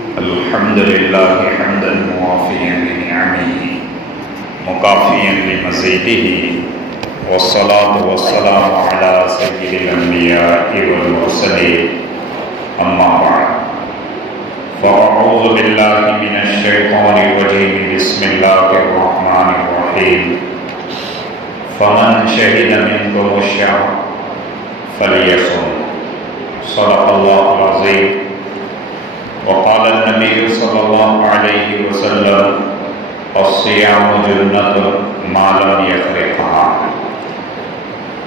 الحمد لله حمدا موافيا لنعمه مكافيا لمزيده والصلاة والسلام على سيد الأنبياء والمرسلين أما بعد فأعوذ بالله من الشيطان الرجيم بسم الله الرحمن الرحيم فمن شهد منكم الشهر فليصم صدق الله العظيم وقال النبي صلى الله عليه وسلم الصيام جنة ما لم يفرقها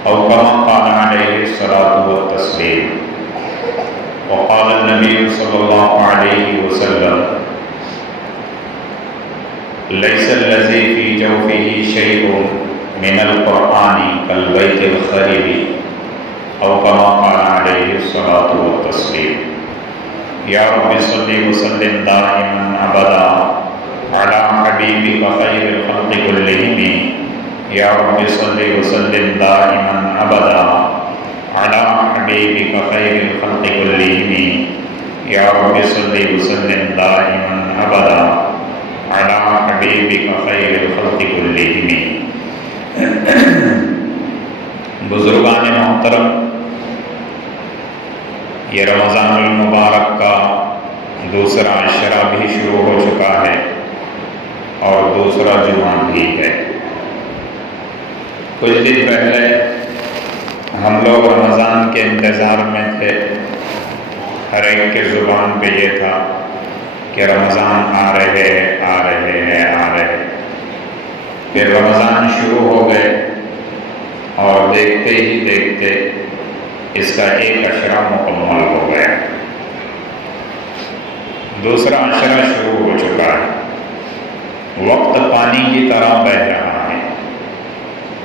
أو كما قال عليه الصلاة والتسليم وقال النبي صلى الله عليه وسلم ليس الذي في جوفه شيء من القرآن كالبيت الخرب أو كما قال عليه الصلاة والتسليم یا رب صلی وسلم دائما ابدا علی حبیبک خیر الخلق کلہم یا رب صلی وسلم دائما ابدا علی حبیبک خیر الخلق کلہم یا رب صلی وسلم دائما ابدا علی حبیبک خیر الخلق کلہم۔ بزرگان محترم، یہ رمضان المبارک کا دوسرا عشرہ بھی شروع ہو چکا ہے اور دوسرا جمعہ بھی ہے۔ کچھ دن پہلے ہم لوگ رمضان کے انتظار میں تھے، ہر ایک کے زبان پہ یہ تھا کہ رمضان آ رہے ہیں۔ پھر رمضان شروع ہو گئے اور دیکھتے ہی دیکھتے اس کا ایک عشرہ مکمل ہو گیا، دوسرا عشرہ شروع ہو چکا ہے۔ وقت پانی کی طرح بہہ رہا ہے۔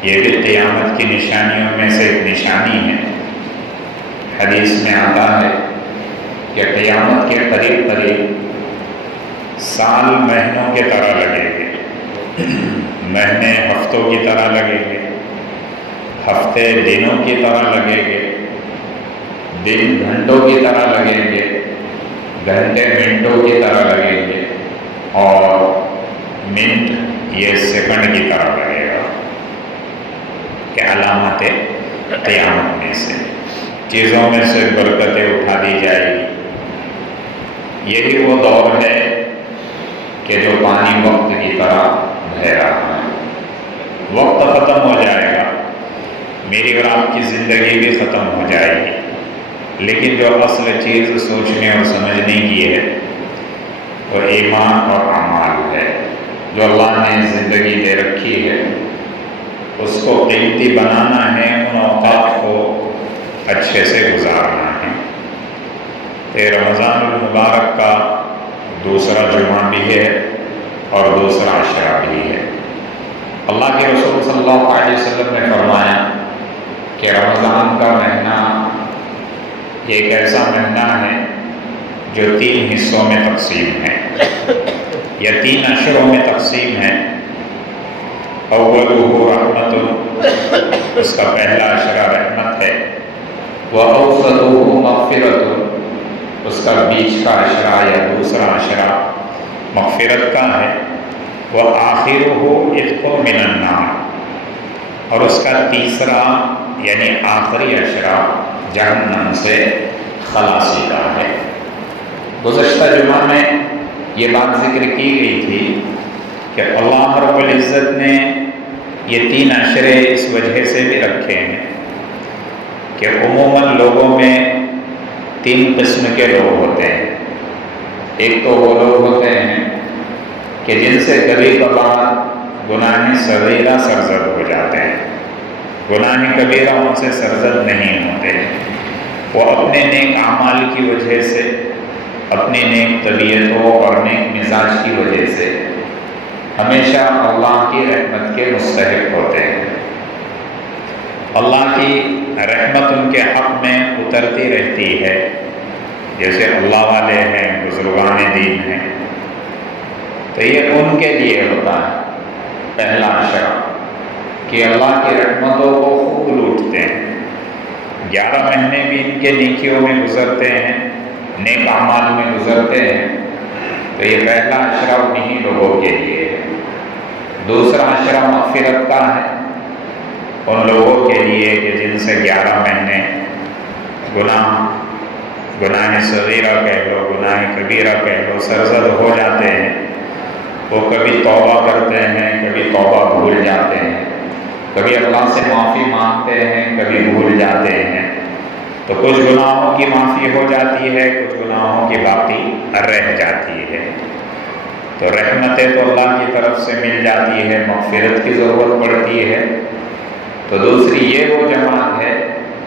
یہ بھی قیامت کی نشانیوں میں سے ایک نشانی ہے۔ حدیث میں آتا ہے کہ قیامت کے قریب سال مہینوں کی طرح لگیں گے، مہینے ہفتوں کی طرح لگیں گے، ہفتے دنوں کی طرح لگیں گے، دن گھنٹوں کی طرح لگیں گے، گھنٹے منٹوں کی طرح لگیں گے، اور منٹ یہ سیکنڈ کی طرح لگے گا۔ کہ علامت قیامت میں سے چیزوں میں سے برکتیں اٹھا دی جائے گی۔ یہی وہ دور ہے کہ جو پانی وقت کی طرح بہہ رہا ہے۔ وقت ختم ہو جائے گا، میری اور آپ کی زندگی بھی ختم ہو جائے گی، لیکن جو اصل چیز سوچنے اور سمجھنے کی ہے وہ ایمان اور اعمال ہے۔ جو اللہ نے زندگی دے رکھی ہے اس کو قیمتی بنانا ہے، ان اوقات کو اچھے سے گزارنا ہے۔ یہ رمضان المبارک کا دوسرا جمعہ بھی ہے اور دوسرا عشرہ بھی ہے۔ اللہ کے رسول صلی اللہ علیہ وسلم نے فرمایا کہ رمضان کا مہینہ ایک ایسا مہینہ ہے جو 3 حصوں میں تقسیم ہے یا 3 عشروں میں تقسیم ہے۔ اولہ رحمت، اس کا پہلا عشرہ رحمت ہے۔ واوسطہ مغفرت، اس کا بیچ کا عشرہ یا دوسرا عشرہ مغفرت کا ہے۔ وآخرہ عتق من النار، اور اس کا تیسرا یعنی آخری عشرہ جہنم سے خلاصی کا ہے۔ گزشتہ جمعہ میں یہ بات ذکر کی گئی تھی کہ اللہ رب العزت نے یہ 3 عشرے اس وجہ سے بھی رکھے ہیں کہ عموماً لوگوں میں 3 قسم کے لوگ ہوتے ہیں۔ ایک تو وہ لوگ ہوتے ہیں کہ جن سے کبھی کبھار گناہ صغیرہ سرزد ہو جاتے ہیں، گناہ کبیرہ ان سے سرزد نہیں ہوتے۔ وہ اپنے نیک اعمال کی وجہ سے، اپنی نیک طبیعتوں اور نیک مزاج کی وجہ سے ہمیشہ اللہ کی رحمت کے مستحق ہوتے ہیں۔ اللہ کی رحمت ان کے حق میں اترتی رہتی ہے، جیسے اللہ والے ہیں، بزرگان دین ہیں، تو یہ ان کے لیے ہوتا ہے پہلا عشرہ کہ اللہ کی رحمتوں کو خوب لوٹتے ہیں۔ 11 مہینے بھی ان کے نیکیوں میں گزرتے ہیں، نیک اعمال میں گزرتے ہیں، تو یہ پہلا عشرہ انہی لوگوں کے لیے ہے۔ دوسرا عشرہ مغفرت کا ہے ان لوگوں کے لیے کہ جن سے 11 مہینے گناہ صغیرہ کہہ لو، گناہ کبیرہ کہہ لو، سرزد ہو جاتے ہیں۔ وہ کبھی توبہ کرتے ہیں، کبھی توبہ بھول جاتے ہیں، کبھی اللہ سے معافی مانگتے ہیں، کبھی بھول جاتے ہیں۔ تو کچھ گناہوں کی معافی ہو جاتی ہے، کچھ گناہوں کی باقی رہ جاتی ہے۔ تو رحمتیں تو اللہ کی طرف سے مل جاتی ہے، مغفرت کی ضرورت پڑتی ہے۔ تو دوسری یہ وہ جماعت ہے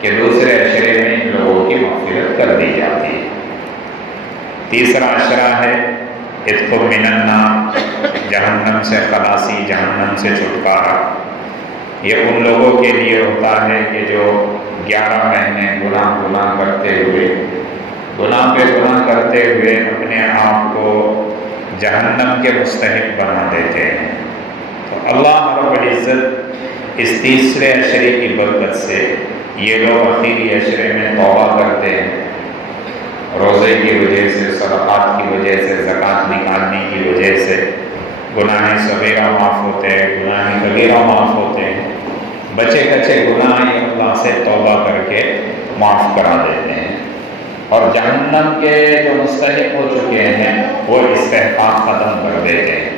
کہ دوسرے عشرے میں ان لوگوں کی مغفرت کر دی جاتی ہے۔ تیسرا عشرہ ہے عتق من النار، جہنم سے خلاصی، جہنم سے چھٹکارا۔ یہ ان لوگوں کے لیے ہوتا ہے کہ جو 11 مہینے گناہ کرتے ہوئے، گناہ پہ گناہ کرتے ہوئے اپنے آپ کو جہنم کے مستحق بنا دیتے ہیں۔ تو اللہ رب العزت اس تیسرے عشرے کی برکت سے یہ لوگ آخری عشرے میں توبہ کرتے ہیں، روزے کی وجہ سے، صدقات کی وجہ سے، زکوٰۃ نکالنے کی وجہ سے گناہ صغیرہ معاف ہوتے ہیں، گناہ کبیرہ معاف ہوتے ہیں، بچے کچے گناہ یہ اللہ سے توبہ کر کے معاف کرا دیتے ہیں، اور جہنم کے جو مستحق ہو چکے ہیں وہ استحقاق ختم کر دیتے ہیں۔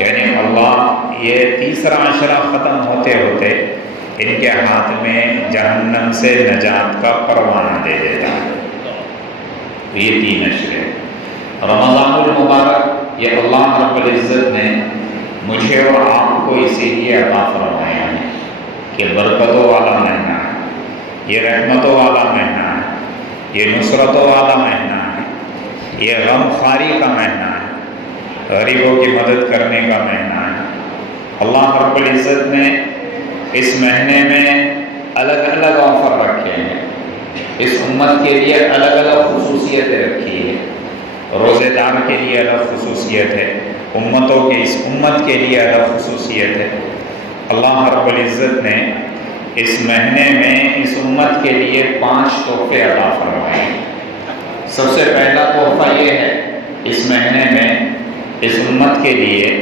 یعنی اللہ یہ تیسرا عشرہ ختم ہوتے ہوتے ان کے ہاتھ میں جہنم سے نجات کا پروانہ دے دیتا ہے۔ یہ 3 عشرے رمضان المبارک یہ اللہ رب العزت نے مجھے اور آپ کو اسی لیے عطا فرمایا ہے کہ برکتوں والا مہینہ ہے، یہ رحمتوں والا مہینہ ہے، یہ نصرتوں والا مہینہ ہے، یہ غم خواری کا مہینہ ہے، غریبوں کی مدد کرنے کا مہینہ ہے۔ اللہ رب العزت نے اس مہینے میں الگ الگ آفر رکھے ہیں، اس امت کے لیے الگ الگ خصوصیتیں رکھی ہے۔ روزے دار کے لیے الگ خصوصیت ہے، امتوں کے اس امت کے لیے الگ خصوصیت ہے۔ اللہ رب العزت نے اس مہینے میں اس امت کے لیے 5 تحفے عطا فرمائے ہیں۔ سب سے پہلا تحفہ یہ ہے اس مہینے میں اس امت کے لیے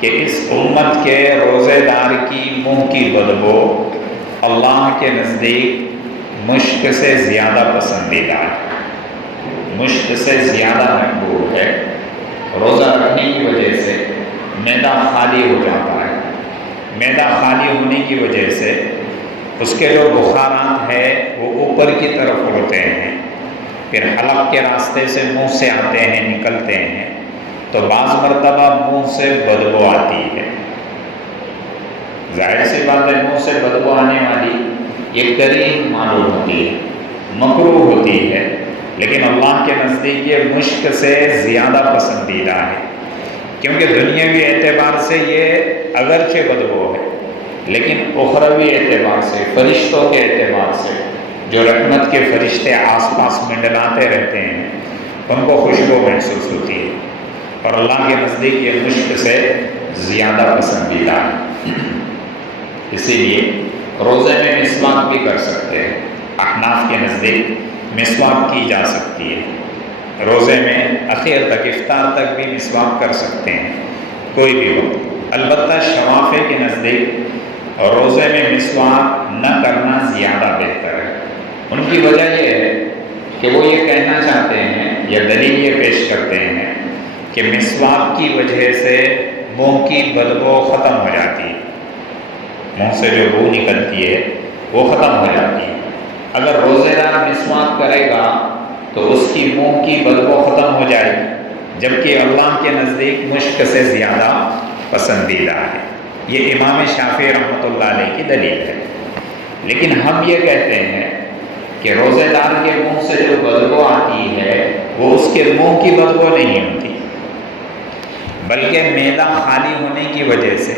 کہ اس امت کے روزے دار کی منہ کی بدبو اللہ کے نزدیک مشک سے زیادہ پسندیدہ ہے، مشک سے زیادہ محبوب ہے۔ روزہ رکھنے کی وجہ سے معدہ خالی ہو جاتا ہے، معدہ خالی ہونے کی وجہ سے اس کے جو بخارات ہیں وہ اوپر کی طرف اڑتے ہیں، پھر حلق کے راستے سے منہ سے آتے ہیں، نکلتے ہیں، تو بعض مرتبہ منہ سے بدبو آتی ہے۔ ظاہر سی بات ہے منہ سے بدبو آنے والی یہ کریہ معلوم ہوتی ہے، مکروہ ہوتی ہے، لیکن اللہ کے نزدیک یہ مشک سے زیادہ پسندیدہ ہے، کیونکہ دنیاوی اعتبار سے یہ اگرچہ بدبو ہے لیکن اخروی اعتبار سے، فرشتوں کے اعتبار سے، جو رحمت کے فرشتے آس پاس منڈلاتے رہتے ہیں ان کو خوشبو محسوس ہوتی ہے، اور اللہ کے نزدیک یہ مشک سے زیادہ پسندیدہ ہے۔ اسی لیے روزے میں مسواک بھی کر سکتے ہیں، احناف کے نزدیک مسواک کی جا سکتی ہے، روزے میں اخیر تک افطار تک بھی مسواک کر سکتے ہیں کوئی بھی وقت۔ البتہ شوافع کے نزدیک روزے میں مسواک نہ کرنا زیادہ بہتر ہے۔ ان کی وجہ یہ ہے کہ وہ یہ کہنا چاہتے ہیں یا دلیل یہ پیش کرتے ہیں کہ مسواک کی وجہ سے منہ کی بدبو ختم ہو جاتی ہے، منہ سے جو بو نکلتی ہے وہ ختم ہو جاتی ہے۔ اگر روزے دار مسواک کرے گا تو اس کی منہ کی بدبو ختم ہو جائے گی، جبکہ اللہ کے نزدیک مشک سے زیادہ پسندیدہ ہے۔ یہ امام شافعی رحمۃ اللہ علیہ کی دلیل ہے۔ لیکن ہم یہ کہتے ہیں کہ روزے دار کے منہ سے جو بدبو آتی ہے وہ اس کے منہ کی بدبو نہیں ہوتی، بلکہ معدہ خالی ہونے کی وجہ سے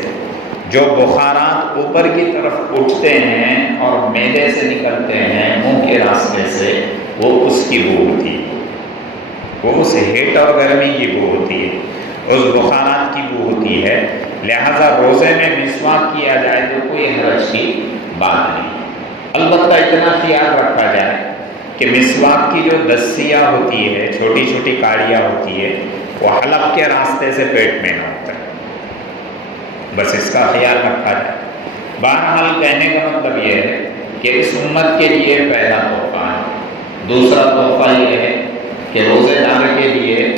جو بخارات اوپر کی طرف اٹھتے ہیں اور معدے سے نکلتے ہیں منہ کے راستے سے، وہ اس کی بو ہوتی ہے، وہ اس ہیٹ اور گرمی کی بو ہوتی ہے، اس بخارات کی بو ہوتی ہے۔ لہذا روزے میں مسواک کیا جائے تو کوئی حرج کی بات نہیں، البتہ اتنا خیال رکھا جائے کہ مسواک کی جو دسیاں ہوتی ہے، چھوٹی چھوٹی کاڑیاں ہوتی ہے، وہ حلق کے راستے سے پیٹ میں نہ اترے، بس اس کا خیال رکھا جائے۔ بہرحال کہنے کا مطلب یہ ہے کہ اس امت کے لیے پہلا تحفہ ہے۔ دوسرا تحفہ یہ ہے کہ روزے دار کے لیے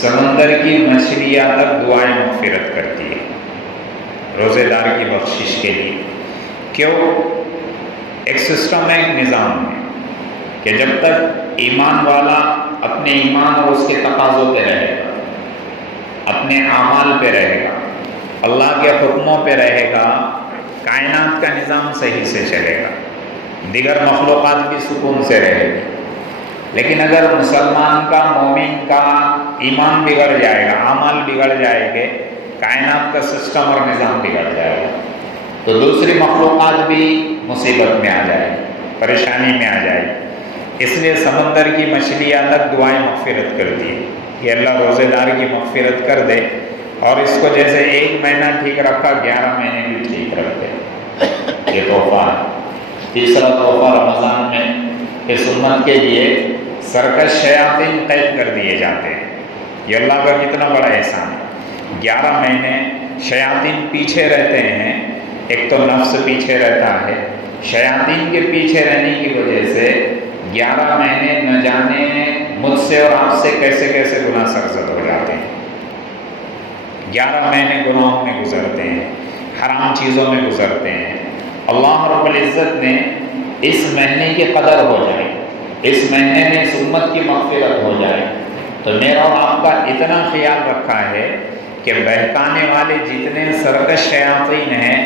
سمندر کی مچھلیاں تک دعائیں مغفرت کرتی ہے، روزے دار کی بخشش کے لیے۔ کیوں؟ ایک سسٹم ہے، ایک نظام ہے کہ جب تک ایمان والا اپنے ایمان اور اس کے تقاضوں پہ رہے گا، اپنے اعمال پہ رہے گا، اللہ کے حکموں پہ رہے گا، کائنات کا نظام صحیح سے چلے گا، دیگر مخلوقات بھی سکون سے رہے گی۔ لیکن اگر مسلمان کا، مومن کا ایمان بگڑ جائے گا، اعمال بگڑ جائے گے، کائنات کا سسٹم اور نظام بگڑ جائے گا، تو دوسری مخلوقات بھی مصیبت میں آ جائے گی، پریشانی میں آ جائے گی۔ اس لیے سمندر کی مچھلیاں تک دعائیں مغفرت کرتی ہے کہ اللہ روزے دار کی مغفرت کر دے، اور اس کو جیسے 1 مہینہ ٹھیک رکھا 11 مہینے بھی ٹھیک رکھ دے۔ یہ تحفہ ہے۔ تیسرا تحفہ رمضان میں اس امت کے لیے سرکش شیاطین قید کر دیے جاتے ہیں۔ یہ اللہ کا کتنا بڑا احسان ہے۔ 11 مہینے شیاطین پیچھے رہتے ہیں، ایک تو نفس پیچھے رہتا ہے، شیاطین کے پیچھے رہنے کی وجہ سے 11 مہینے نہ جانے مجھ سے اور آپ سے کیسے کیسے گناہ سرزد ہو جاتے ہیں۔ 11 مہینے گناہوں میں گزرتے ہیں، حرام چیزوں میں گزرتے ہیں۔ اللہ رب العزت نے اس مہینے کی قدر ہو جائے، اس مہینے میں اس امت کی مغفرت ہو جائے، تو میرا اور آپ کا اتنا خیال رکھا ہے کہ بہکانے والے جتنے سرکش شیاطین ہیں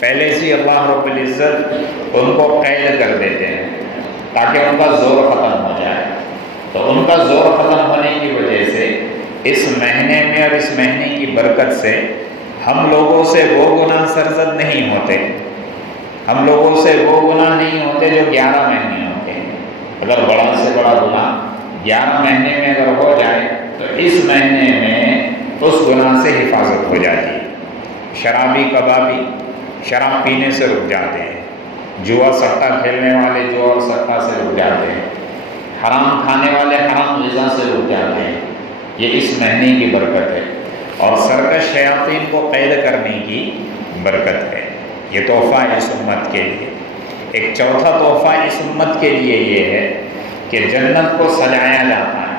پہلے سے اللہ رب العزت ان کو قید کر دیتے ہیں تاکہ ان کا زور ختم ہو جائے۔ تو ان کا زور ختم ہونے کی وجہ سے اس مہینے میں اور اس مہینے کی برکت سے ہم لوگوں سے وہ گناہ سرزد نہیں ہوتے، ہم لوگوں سے وہ گناہ نہیں ہوتے جو 11 مہینے ہوتے ہیں۔ اگر بڑا سے بڑا گناہ 11 مہینے میں اگر ہو جائے تو اس مہینے میں اس گناہ سے حفاظت ہو جاتی ہے۔ شرابی کبابی شراب پینے سے رک جاتے ہیں، جوا سٹہ کھیلنے والے جوا اور سٹہ سے رک جاتے ہیں، حرام کھانے والے حرام غذا سے رک جاتے ہیں۔ یہ اس مہینے کی برکت ہے اور سرکش شیاطین کو قید کرنے کی برکت ہے۔ یہ تحفہ ہے اس امت کے لیے۔ ایک چوتھا تحفہ اس امت کے لیے یہ ہے کہ جنت کو سجایا جاتا ہے،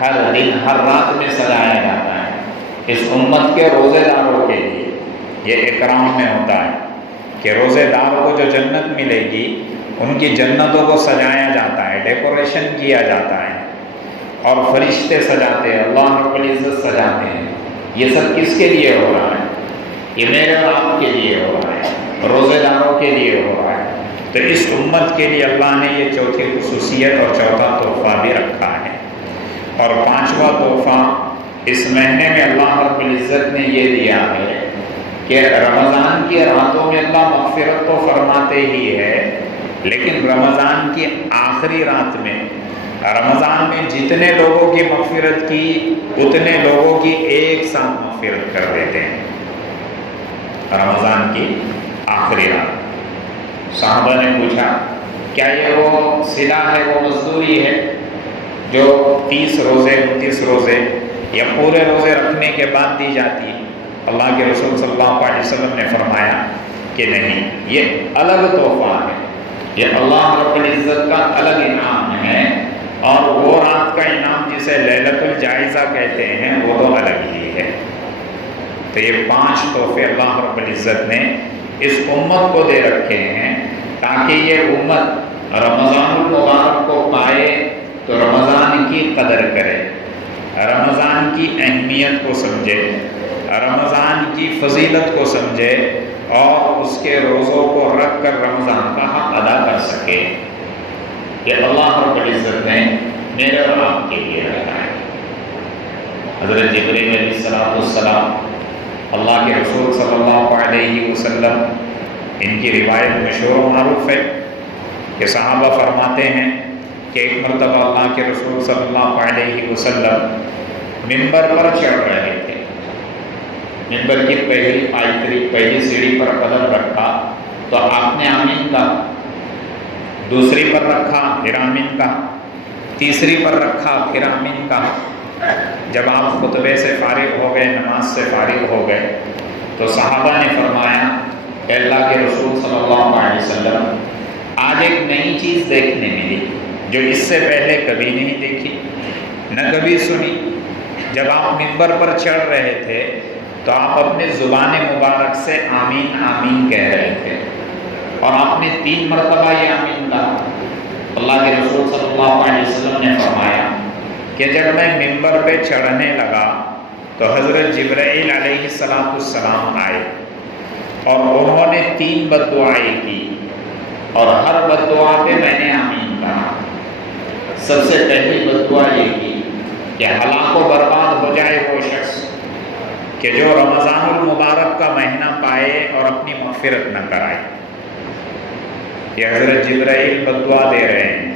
ہر دن ہر رات میں سجایا جاتا ہے اس امت کے روزے داروں کے لیے۔ یہ اکرام میں ہوتا ہے کہ روزے دار کو جو جنت ملے گی ان کی جنتوں کو سجایا جاتا ہے، ڈیکوریشن کیا جاتا ہے، اور فرشتے سجاتے ہیں، اللہ رب العزت سجاتے ہیں۔ یہ سب کس کے لیے ہو رہا ہے؟ یہ میرے اور آپ کے لیے ہو رہا ہے، روزے داروں کے لیے ہو رہا ہے۔ تو اس امت کے لیے اللہ نے یہ چوتھی خصوصیت اور چوتھا تحفہ بھی رکھا ہے۔ اور پانچواں تحفہ اس مہینے میں اللہ رب العزت نے یہ دیا ہے کہ رمضان کی راتوں میں اللہ مغفرت تو فرماتے ہی ہے، لیکن رمضان کی آخری رات میں، رمضان میں جتنے لوگوں کی مغفرت کی اتنے لوگوں کی ایک ساتھ مغفرت کر دیتے ہیں۔ رمضان کی آخری رات صحابہ نے پوچھا کیا یہ وہ صلہ ہے، وہ مزدوری ہے جو 30 روزے 29 روزے یا پورے روزے رکھنے کے بعد دی جاتی ہے؟ اللہ کے رسول صلی اللہ علیہ وسلم نے فرمایا کہ نہیں، یہ الگ تحفہ ہے، یہ اللہ رب العزت کا الگ انعام ہے، اور وہ رات کا انعام جسے لیلۃ الجائزہ کہتے ہیں وہ تو الگ ہی ہے۔ تو یہ 5 تحفے اللہ رب العزت نے اس امت کو دے رکھے ہیں تاکہ یہ امت رمضان المبارک کو پائے تو رمضان کی قدر کرے، رمضان کی اہمیت کو سمجھے، رمضان کی فضیلت کو سمجھے، اور اس کے روزوں کو رکھ کر رمضان کا حق ادا کر سکے۔ یہ اللہ رب العزت نے میرے اور آپ کے لیے رکھا ہے۔ حضرت جبرائیل علیہ السلام اللہ کے رسول صلی اللہ علیہ وسلم، ان کی روایت مشہور و معروف ہے کہ صحابہ فرماتے ہیں کہ ایک مرتبہ اللہ کے رسول صلی اللہ علیہ وسلم ممبر پر چڑھ رہے تھے، ممبر کی پہلی سیڑھی پر قدم رکھا تو آپ نے آمین کہا، دوسری پر رکھا پھر آمین کہا، تیسری پر رکھا پھر آمین کہا، جب آپ خطبے سے فارغ ہو گئے، نماز سے فارغ ہو گئے، تو صحابہ نے فرمایا کہ اللہ کے رسول صلی اللہ علیہ وسلم آج ایک نئی چیز دیکھنے ملی جو اس سے پہلے کبھی نہیں دیکھی، نہ کبھی سنی۔ جب آپ منبر پر چڑھ رہے تھے تو آپ اپنے زبان مبارک سے آمین آمین کہہ رہے تھے، اور آپ نے 3 مرتبہ یہ آمین کہا۔ اللہ کے رسول صلی اللہ علیہ وسلم نے فرمایا کہ جب میں منبر پہ چڑھنے لگا تو حضرت جبرائیل علیہ السلام آئے، اور انہوں نے 3 بد دعائیں کی، اور ہر بد دعا پہ میں نے آمین کہا۔ سب سے پہلی بد دعا یہ کی کہ ہلاک و برباد ہو جائے وہ شخص کہ جو رمضان المبارک کا مہینہ پائے اور اپنی مغفرت نہ کرائے۔ یہ حضرت جبرائیل بد دعا دے رہے ہیں،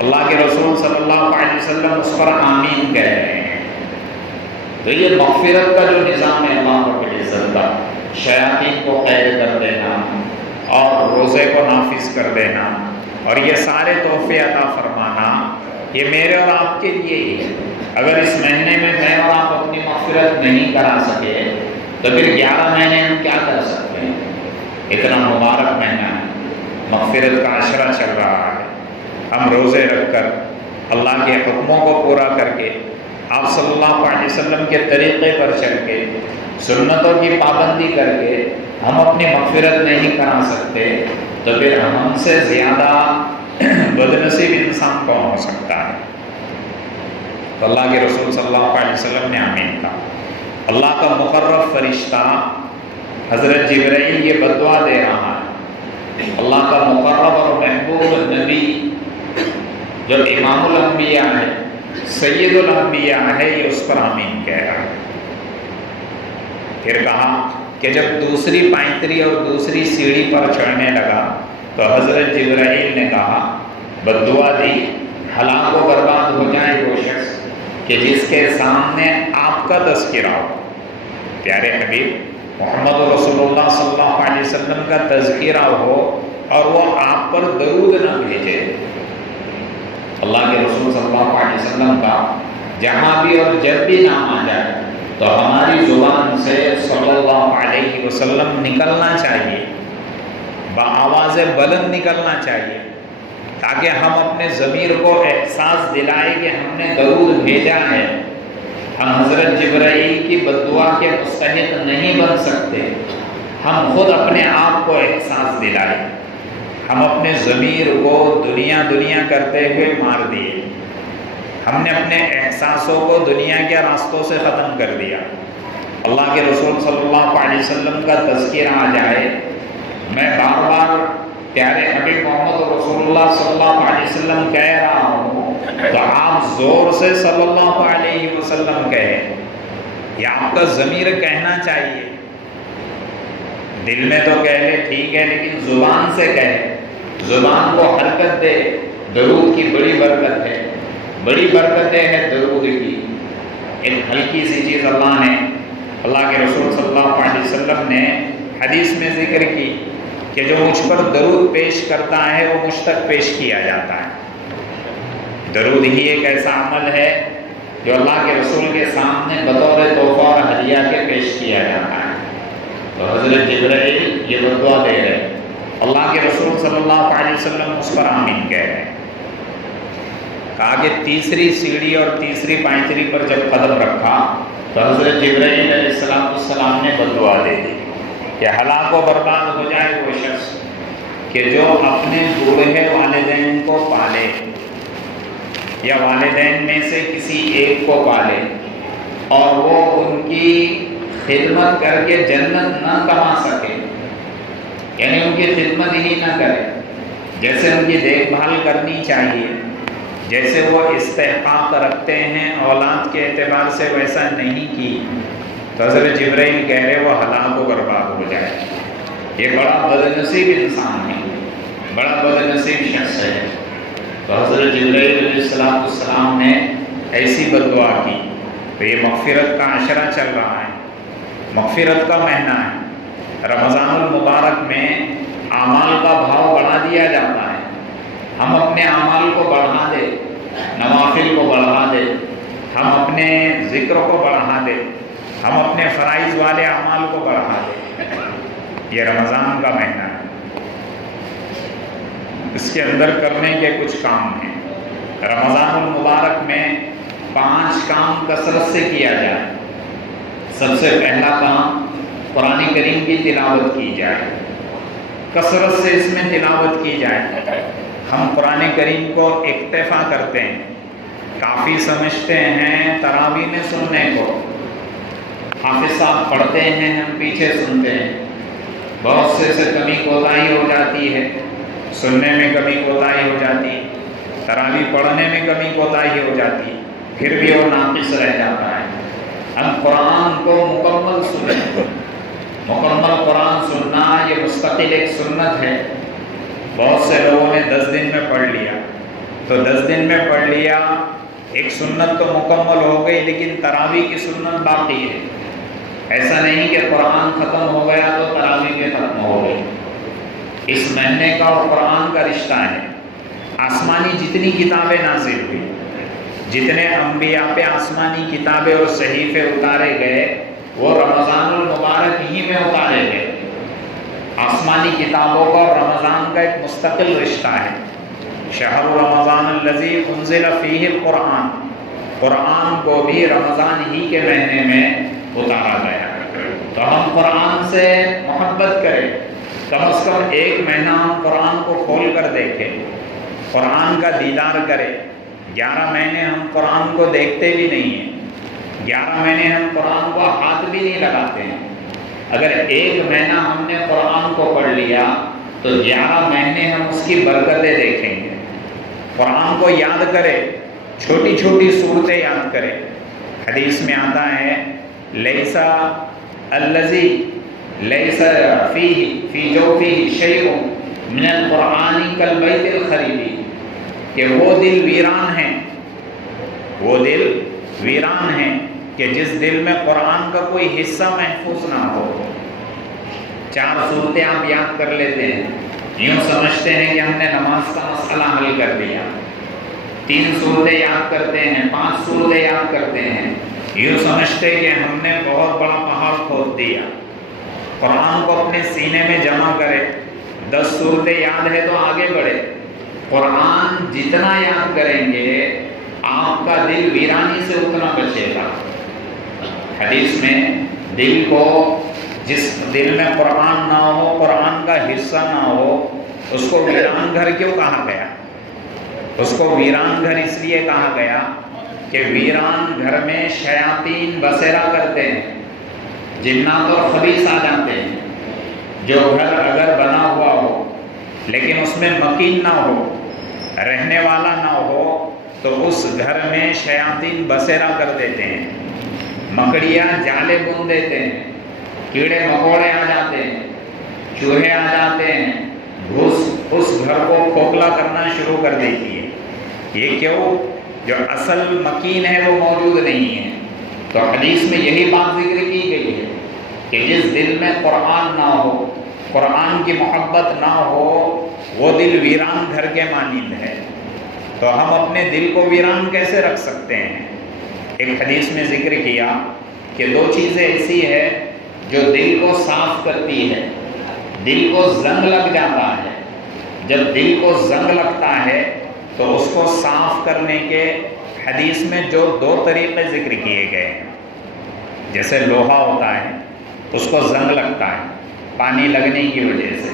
اللہ کے رسول صلی اللہ علیہ وسلم اس پر آمین کہہ رہے ہیں۔ تو یہ مغفرت کا جو نظام ہے اللہ رب العزت کا، شیاطین کو قید کر دینا اور روزے کو نافذ کر دینا اور یہ سارے تحفے عطا فرمانا، یہ میرے اور آپ کے لیے ہی ہے۔ اگر اس مہینے میں میں اور آپ اپنی مغفرت نہیں کرا سکے تو پھر 11 مہینے ہم کیا کر سکتے ہیں؟ اتنا مبارک مہینہ ہے، مغفرت کا عشرہ چل رہا ہے، ہم روزے رکھ کر اللہ کے حکموں کو پورا کر کے، آپ صلی اللہ علیہ وسلم کے طریقے پر چل کے، سنتوں کی پابندی کر کے ہم اپنی مغفرت نہیں کرا سکتے تو پھر ہم سے زیادہ بدنصیب انسان کون ہو سکتا ہے؟ تو اللہ کے رسول صلی اللہ علیہ وسلم نے آمین کہا۔ اللہ کا مقرب فرشتہ حضرت جبرائیل یہ بد دعا دے رہا ہے، اللہ کا مقرب اور محبوب نبی جو امام الانبیاء ہے، سید الانبیاء ہے، یہ اس پر آمین کہہ رہا ہے۔ پھر کہا کہ جب دوسری پائنتری اور دوسری سیڑھی پر چڑھنے لگا تو حضرت جبرائیل نے کہا، بد دعا دی، ہلاک و برباد ہو جائے وہ شخص کہ جس کے سامنے آپ کا تذکرہ ہو۔ پیارے حبیب محمد رسول اللہ صلی اللہ علیہ وسلم کا تذکرہ ہو اور وہ آپ پر درود نہ بھیجے۔ اللہ کے رسول صلی اللہ علیہ وسلم کا جہاں بھی اور جب بھی نام آ جائے تو ہماری زبان سے صلی اللہ علیہ وسلم نکلنا چاہیے، بآواز بلند نکلنا چاہیے، تاکہ ہم اپنے ضمیر کو احساس دلائیں کہ ہم نے درود بھیجا ہے۔ ہم حضرت جبرائیل کی بد دعا کے مستحق نہیں بن سکتے، ہم خود اپنے آپ کو احساس دلائیں۔ ہم اپنے ضمیر کو دنیا کرتے ہوئے مار دیے، ہم نے اپنے احساسوں کو دنیا کے راستوں سے ختم کر دیا۔ اللہ کے رسول صلی اللہ علیہ وسلم کا تذکرہ آ جائے، میں بار بار پیارے حبیب محمد رسول اللہ صلی اللہ علیہ وسلم کہہ رہا ہوں تو آپ زور سے صلی اللہ علیہ وسلم کہیں، یہ آپ کا ضمیر کہنا چاہیے۔ دل میں تو کہہ لے ٹھیک ہے، لیکن زبان سے کہے، زبان کو حرکت دے۔ درود کی بڑی برکت ہے، بڑی برکتیں ہیں درود کی۔ ایک ہلکی سی چیز اللہ کے رسول صلی اللہ علیہ وسلم نے حدیث میں ذکر کی کہ جو مجھ پر درود پیش کرتا ہے وہ مجھ تک پیش کیا جاتا ہے۔ درود ہی ایک ایسا عمل ہے جو اللہ کے رسول کے سامنے بطور تحفہ اور ہدیہ کے پیش کیا جاتا ہے۔ تو حضرت جبرائیل یہ دعا دے رہے، اللہ کے رسول صلی اللہ علیہ وسلم اس پر آمین کہہ رہے ہیں۔ کہا کہ تیسری سیڑھی اور تیسری پائنتری پر جب قدم رکھا تو حضرت جبرائیل علیہ السلام نے بد دعا دے دی کہ ہلاک و برباد ہو جائے وہ شخص کہ جو اپنے بوڑھے والدین کو پالے یا والدین میں سے کسی ایک کو پالے اور وہ ان کی خدمت کر کے جنت نہ کما سکے، یعنی ان کی خدمت ہی نہ کرے، جیسے ان کی دیکھ بھال کرنی چاہیے، جیسے وہ استحقاق رکھتے ہیں اولاد کے اعتبار سے ویسا نہیں کی، تو حضرت جبرائیل کہہ رہے وہ ہلاک و برباد ہو جائے۔ یہ بڑا بدنصیب انسان ہے، بڑا بدنصیب شخص ہے۔ تو حضرت جبرائیل علیہ السلام نے ایسی بد دعا کی۔ تو یہ مغفرت کا عشرہ چل رہا ہے، مغفرت کا مہینہ ہے۔ رمضان المبارک میں اعمال کا بھاؤ بڑھا دیا جاتا ہے، ہم اپنے اعمال کو بڑھا دیں، نوافل کو بڑھا دیں، ہم اپنے اپنے ذکر کو بڑھا دیں، ہم اپنے فرائض والے اعمال کو بڑھا دیں۔ یہ رمضان کا مہینہ ہے، اس کے اندر کرنے کے کچھ کام ہیں۔ رمضان المبارک میں 5 کام کثرت سے کیا جائے۔ سب سے پہلا کام قرآن کریم کی تلاوت کی جائے، کثرت سے اس میں تلاوت کی جائے۔ ہم قرآن کریم کو اکتفا کرتے ہیں، کافی سمجھتے ہیں تراویح میں سننے کو، حافظ صاحب پڑھتے ہیں، ہم پیچھے سنتے ہیں، بہت سے کمی کوتاہی ہو جاتی ہے، سننے میں کمی کوتاہی ہو جاتی، تراویح پڑھنے میں کمی کوتاہی ہو جاتی، پھر بھی وہ ناقص رہ جاتا ہے۔ ہم قرآن کو مکمل سنیں، مکمل قرآن سننا یہ مستقل ایک سنت ہے۔ بہت سے لوگوں نے 10 دن میں پڑھ لیا، تو 10 دن میں پڑھ لیا، ایک سنت تو مکمل ہو گئی، لیکن تراویح کی سنت باقی ہے۔ ایسا نہیں کہ قرآن ختم ہو گیا تو تراویح بھی ختم ہو گئی۔ اس مہینے کا اور قرآن کا رشتہ ہے۔ آسمانی جتنی کتابیں نازل ہوئی، جتنے انبیاء پہ آسمانی کتابیں اور صحیفے اتارے گئے، وہ رمضان المبارک ہی میں اتارے گئے۔ آسمانی کتابوں کا اور رمضان کا ایک مستقل رشتہ ہے۔ شہر رمضان الذی انزل فیہ القرآن، قرآن کو بھی رمضان ہی کے مہینے میں اتارا گیا۔ تو ہم قرآن سے محبت کریں، کم از کم ایک مہینہ ہم قرآن کو کھول کر دیکھیں، قرآن کا دیدار کریں۔ 11 مہینے ہم قرآن کو دیکھتے بھی نہیں ہیں، 11 مہینے ہم قرآن کو ہاتھ بھی نہیں لگاتے ہیں۔ اگر ایک مہینہ ہم نے قرآن کو پڑھ لیا تو 11 مہینے ہم اس کی برکتیں دیکھیں گے۔ قرآن کو یاد کرے، چھوٹی چھوٹی صورتیں یاد کرے۔ حدیث میں آتا ہے لیسا الذی لیسا فی جوفہ شیء من القرآن کالبیت الخریب، کہ وہ دل ویران ہیں، وہ دل ویران ہیں کہ جس دل میں قرآن کا کوئی حصہ محفوظ نہ ہو۔ 4 صورتیں آپ یاد کر لیتے ہیں، یوں سمجھتے ہیں کہ ہم نے نماز کا مسئلہ حل کر دیا۔ 3 صورتیں یاد کرتے ہیں، 5 صورتیں یاد کرتے ہیں، یوں سمجھتے کہ ہم نے بہت بڑا پہاڑ کھود دیا۔ قرآن کو اپنے سینے میں جمع کرے، 10 صورتیں یاد ہے تو آگے بڑھے۔ قرآن جتنا یاد کریں گے آپ کا دل ویرانی سے اتنا بچے گا۔ حدیث میں دل کو، جس دل میں قرآن نہ ہو، قرآن کا حصہ نہ ہو، اس کو ویران گھر کیوں کہا گیا؟ اس کو ویران گھر اس لیے کہا گیا کہ ویران گھر میں شیاطین بسیرا کرتے ہیں، جنات اور خبیث آ جاتے ہیں۔ جو گھر اگر بنا ہوا ہو لیکن اس میں مکین نہ ہو، رہنے والا نہ ہو، تو اس گھر میں شیاطین بسیرا کر دیتے ہیں، مکڑیاں جالے بن دیتے ہیں، کیڑے مکوڑے آ جاتے ہیں، چوہے آ جاتے ہیں، گھس اس گھر کو کھوکھلا کرنا شروع کر دیتی ہے۔ یہ کیوں؟ جو اصل مکین ہے وہ موجود نہیں ہے۔ تو حدیث میں یہی بات ذکر کی گئی ہے کہ جس دل میں قرآن نہ ہو، قرآن کی محبت نہ ہو، وہ دل ویران گھر کے مانند ہے۔ تو ہم اپنے دل کو ویران کیسے رکھ سکتے ہیں؟ ایک حدیث میں ذکر کیا کہ 2 چیزیں ایسی ہے جو دل کو صاف کرتی ہے۔ دل کو زنگ لگ جاتا ہے، جب دل کو زنگ لگتا ہے تو اس کو صاف کرنے کے حدیث میں جو 2 طریقے ذکر کیے گئے ہیں۔ جیسے لوہا ہوتا ہے، اس کو زنگ لگتا ہے پانی لگنے کی وجہ سے،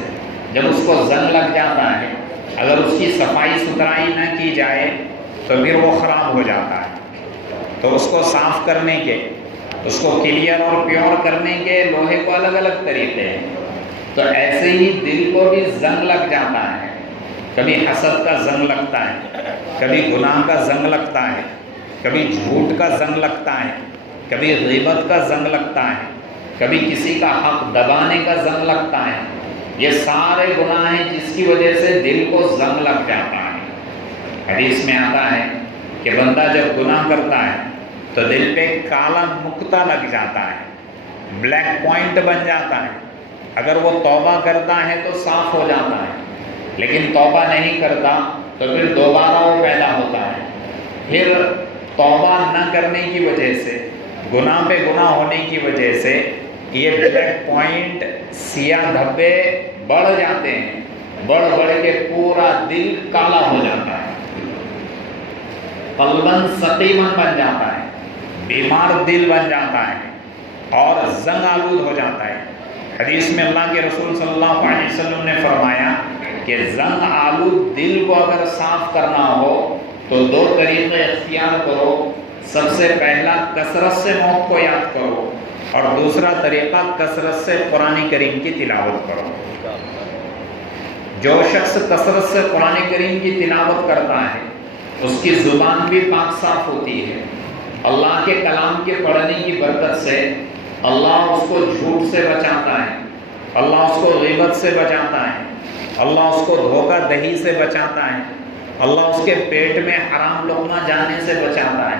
جب اس کو زنگ لگ جاتا ہے، اگر اس کی صفائی ستھرائی نہ کی جائے تو پھر وہ خراب ہو جاتا ہے۔ تو اس کو صاف کرنے کے، اس کو کلیئر اور پیور کرنے کے لوہے کو الگ الگ طریقے ہیں۔ تو ایسے ہی دل کو بھی زنگ لگ جاتا ہے، کبھی حسد کا زنگ لگتا ہے، کبھی گناہ کا زنگ لگتا ہے، کبھی جھوٹ کا زنگ لگتا ہے، کبھی غیبت کا زنگ لگتا ہے، کبھی کسی کا حق دبانے کا زنگ لگتا ہے۔ یہ سارے گناہ ہیں جس کی وجہ سے دل کو زنگ لگ جاتا ہے۔ حدیث میں آتا ہے کہ بندہ جب گناہ کرتا ہے تو دل پہ کالا نقطہ لگ جاتا ہے، بلیک پوائنٹ بن جاتا ہے۔ اگر وہ توبہ کرتا ہے تو صاف ہو جاتا ہے، لیکن توبہ نہیں کرتا تو پھر دوبارہ وہ پیدا ہوتا ہے۔ پھر توبہ نہ کرنے کی وجہ سے، گناہ پہ گناہ ہونے کی وجہ سے یہ بلیک پوائنٹ، سیاہ دھبے بڑھ جاتے ہیں، بڑھ کے پورا دل کالا ہو جاتا ہے، قلباً سقیماً بن جاتا ہے، بیمار دل بن جاتا ہے اور زنگ آلود ہو جاتا ہے۔ حدیث میں اللہ کے رسول صلی اللہ علیہ وسلم نے فرمایا کہ زنگ آلود دل کو اگر صاف کرنا ہو تو 2 طریقے اختیار کرو۔ سب سے پہلا کثرت سے موت کو یاد کرو، اور دوسرا طریقہ کثرت سے قرآن کریم کی تلاوت کرو۔ جو شخص کثرت سے قرآن کریم کی تلاوت کرتا ہے اس کی زبان بھی پاک صاف ہوتی ہے، اللہ کے کلام کے پڑھنے کی برکت سے اللہ اس کو جھوٹ سے بچاتا ہے، اللہ اس کو غیبت سے بچاتا ہے، اللہ اس کو دھوکہ دہی سے بچاتا ہے، اللہ اس کے پیٹ میں حرام لقمہ جانے سے بچاتا ہے،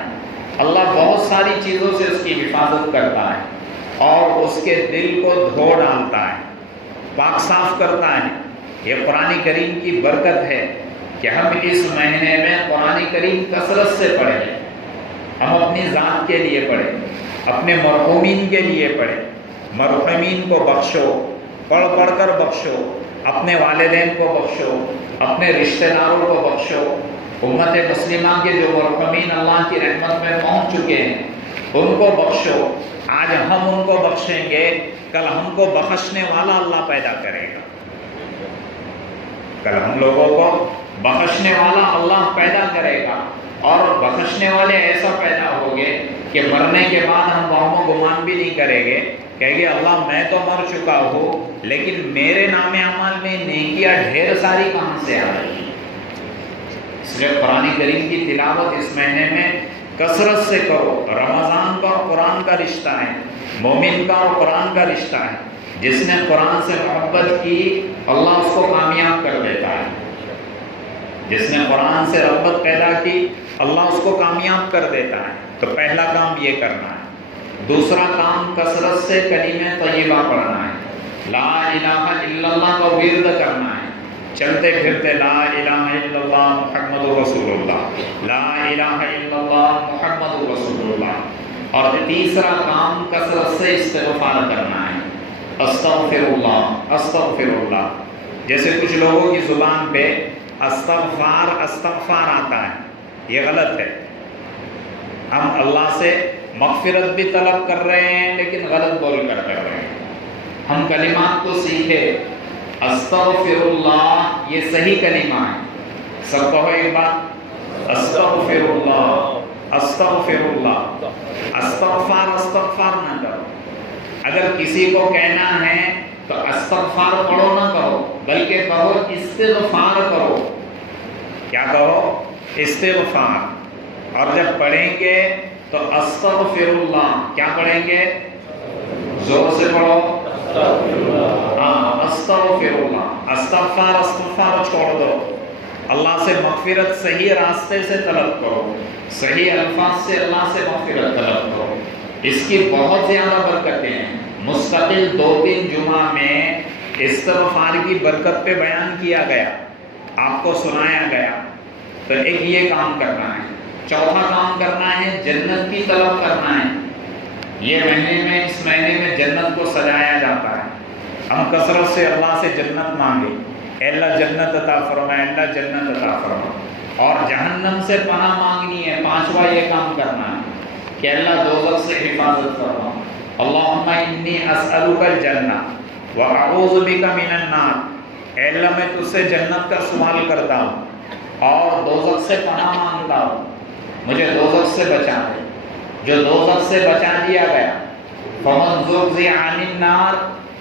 اللہ بہت ساری چیزوں سے اس کی حفاظت کرتا ہے اور اس کے دل کو دھو ڈالتا ہے، پاک صاف کرتا ہے۔ یہ قرآن کریم کی برکت ہے کہ ہم اس مہینے میں قرآن کریم کثرت سے پڑھیں، ہم اپنی ذات کے لیے پڑھیں، اپنے مرحومین کے لیے پڑھیں، مرحومین کو بخشو، پڑھ کر بخشو، اپنے والدین کو بخشو، اپنے رشتہ داروں کو بخشو، امت مسلمہ کے جو مرحومین اللہ کی رحمت میں پہنچ چکے ہیں ان کو بخشو۔ آج ہم ان کو بخشیں گے، کل ہم کو بخشنے والا اللہ پیدا کرے گا، کل ہم لوگوں کو بخشنے والا اللہ پیدا کرے گا، اور بخشنے والے ایسا پیدا ہوگے کہ مرنے کے بعد ہم وہم و گمان بھی نہیں کریں گے، کہیں گے اللہ میں تو مر چکا ہوں لیکن میرے نام اعمال میں نیکیاں ڈھیر ساری کہاں سے آ رہی ہیں۔ اس لیے قرآن کریم کی تلاوت اس مہینے میں کثرت سے کرو۔ رمضان کا اور قرآن کا رشتہ ہے، مومن کا اور قرآن کا رشتہ ہے، جس نے قرآن سے محبت کی اللہ اس کو کامیاب کر دیتا ہے، جس نے قرآن سے رغبت پیدا کی اللہ اس کو کامیاب کر دیتا ہے۔ تو پہلا کام یہ کرنا ہے۔ دوسرا کام کثرت سے کلمہ طیبہ پڑھنا ہے، لا الہ الا اللہ کا ورد کرنا ہے، چلتے پھرتے لا الہ الا اللہ محمد رسول اللہ، لا الہ الا اللہ محمد رسول اللہ۔ اور تیسرا کام کثرت سے استغفار کرنا ہے، استغفر اللہ استغفر اللہ۔ جیسے کچھ لوگوں کی زبان پہ استغفار آتا ہے، یہ غلط ہے۔ ہم اللہ سے مغفرت بھی طلب کر رہے ہیں لیکن غلط بول کر رہے ہیں۔ ہم کلمات کو سیکھے، استغفر اللہ یہ صحیح کلمہ ہے، سب کہو ایک بات، استغفر اللہ استغفر اللہ۔ استغفار نہ کرو، اگر کسی کو کہنا ہے تو استغفار پڑھو نہ کہو، بلکہ کہو استغفار کرو۔ کیا کہو؟ استغفار۔ اور جب پڑھیں گے تو استغفر اللہ کیا پڑھیں گے؟ زور سے پڑھو، ہاں استغفر اللہ۔ استغفار چھوڑ دو، اللہ سے مغفرت صحیح راستے سے طلب کرو، صحیح الفاظ سے اللہ سے مغفرت طلب کرو۔ اس کی بہت زیادہ برکتیں ہیں، مستقل 2-3 جمعہ میں استغفار کی برکت پہ بیان کیا گیا، آپ کو سنایا گیا۔ تو ایک یہ کام کرنا ہے۔ چوتھا کام کرنا ہے جنت کی طلب کرنا ہے۔ یہ مہینے میں، اس مہینے میں جنت کو سجایا جاتا ہے۔ ہم کثرت سے اللہ سے جنت مانگے، اے اللہ جنت عطا فرما، اے اللہ جنت عطا فرما۔ اور جہنم سے پناہ مانگنی ہے۔ پانچواں یہ کام کرنا ہے کہ اللہ دوزخ سے حفاظت فرما۔ اللہم انی اسألک الجنہ واعوذ بک من النار، اے اللہ میں تجھ سے جنت کا سوال کرتا ہوں اور دوزخ سے پناہ مانگتا ہوں، مجھے دوزخ سے بچا دے۔ جو دوزخ سے بچا دیا گیا، فمن زحزح عن النار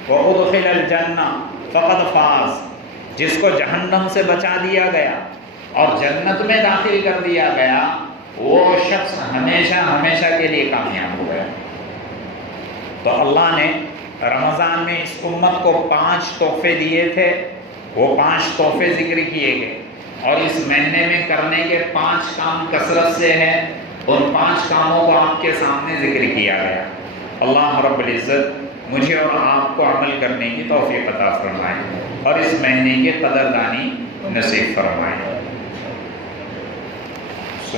وادخل الجنہ فقد فاز، جس کو جہنم سے بچا دیا گیا اور جنت میں داخل کر دیا گیا، وہ شخص ہمیشہ ہمیشہ کے لیے کامیاب ہو گیا۔ تو اللہ نے رمضان میں اس امت کو 5 تحفے دیے تھے، وہ 5 تحفے ذکر کیے گئے، اور اس مہینے میں کرنے کے 5 کام کثرت سے ہیں۔ ان 5 کاموں کو آپ کے سامنے ذکر کیا گیا۔ اللہ رب العزت مجھے اور آپ کو عمل کرنے کی توفیق عطا فرمائے اور اس مہینے کی قدردانی نصیب فرمائے۔